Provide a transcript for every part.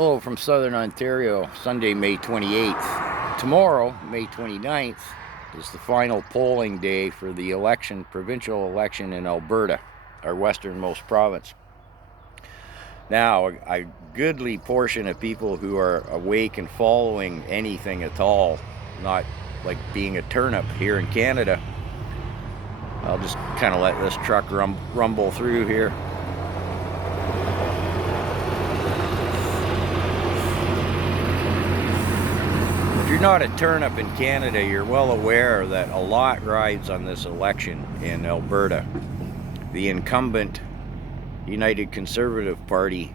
Hello from Southern Ontario, Sunday, May 28th. Tomorrow, May 29th, is the final polling day for the provincial election in Alberta, our westernmost province. Now, a goodly portion of people who are awake and following anything at all, not like being a turnip here in Canada. I'll just kind of let this truck rumble through here. If you're not a turnip in Canada, you're well aware that a lot rides on this election in Alberta. The incumbent United Conservative Party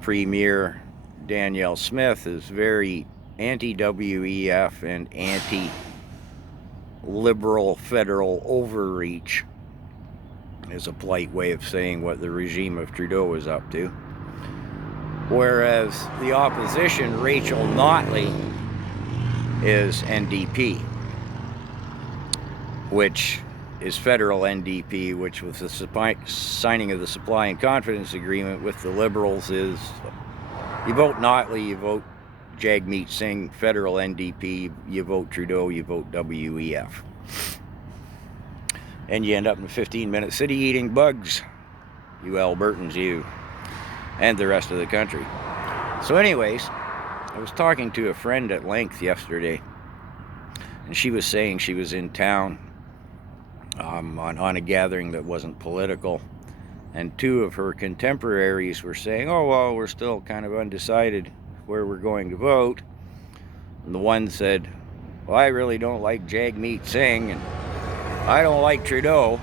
Premier Danielle Smith is very anti-WEF and anti-liberal federal overreach, is a polite way of saying what the regime of Trudeau is up to. Whereas the opposition, Rachel Notley, is NDP, which is federal NDP, which with the signing of the Supply and Confidence Agreement with the Liberals is, you vote Notley, you vote Jagmeet Singh. Federal NDP, you vote Trudeau, you vote WEF. And you end up in a 15-minute city eating bugs, you Albertans, you, and the rest of the country. So anyways, I was talking to a friend at length yesterday, and she was saying she was in town on a gathering that wasn't political, and two of her contemporaries were saying, oh, well, we're still kind of undecided where we're going to vote. And the one said, well, I really don't like Jagmeet Singh, and I don't like Trudeau,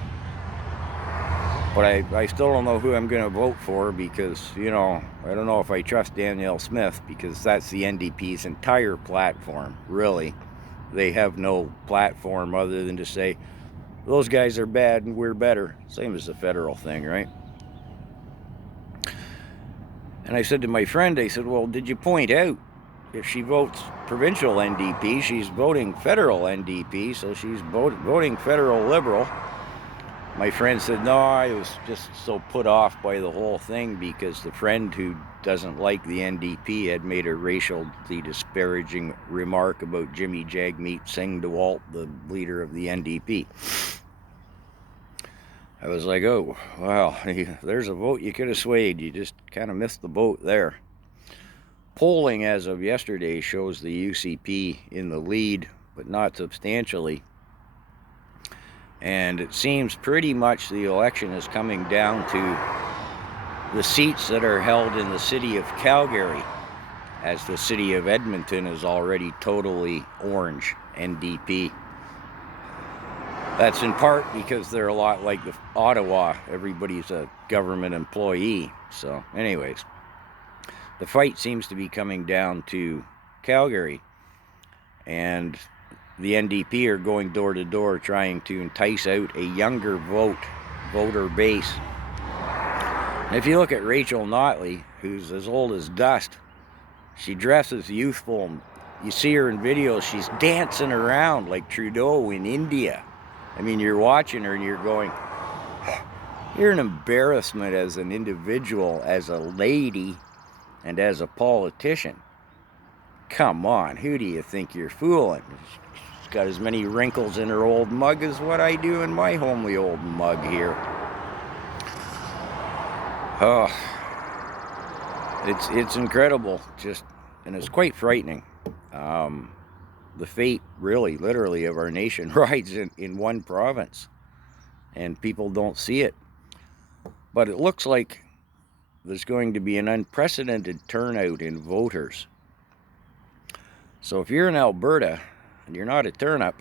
but I still don't know who I'm going to vote for because, you know, I don't know if I trust Danielle Smith, because that's the NDP's entire platform, really. They have no platform other than to say, those guys are bad and we're better. Same as the federal thing, right? And I said to my friend, I said, well, did you point out if she votes provincial NDP, she's voting federal NDP, so she's voting federal Liberal? My friend said, no, I was just so put off by the whole thing because the friend who doesn't like the NDP had made a racially disparaging remark about Jimmy Jagmeet Singh DeWalt, the leader of the NDP. I was like, oh, well, there's a vote you could have swayed. You just kind of missed the boat there. Polling as of yesterday shows the UCP in the lead, but not substantially. And it seems pretty much the election is coming down to the seats that are held in the city of Calgary, as the city of Edmonton is already totally orange NDP. That's in part because they're a lot like Ottawa. Everybody's a government employee. So anyways, the fight seems to be coming down to Calgary, and the NDP are going door to door trying to entice out a younger voter base. And if you look at Rachel Notley, who's as old as dust, she dresses youthful. You see her in videos, she's dancing around like Trudeau in India. I mean, you're watching her and you're going, you're an embarrassment as an individual, as a lady, and as a politician. Come on, who do you think you're fooling? She's got as many wrinkles in her old mug as what I do in my homely old mug here. Oh, it's incredible, just, and it's quite frightening. The fate, really, literally, of our nation rides in one province, and people don't see it. But it looks like there's going to be an unprecedented turnout in voters. So if you're in Alberta and you're not a turnip,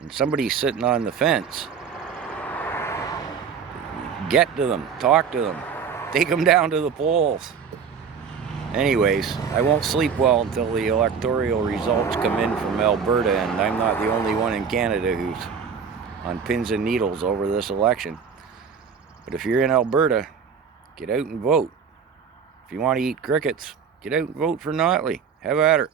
and somebody's sitting on the fence, get to them, talk to them, take them down to the polls. Anyways, I won't sleep well until the electoral results come in from Alberta, and I'm not the only one in Canada who's on pins and needles over this election. But if you're in Alberta, get out and vote. If you want to eat crickets, get out and vote for Notley. Have at her.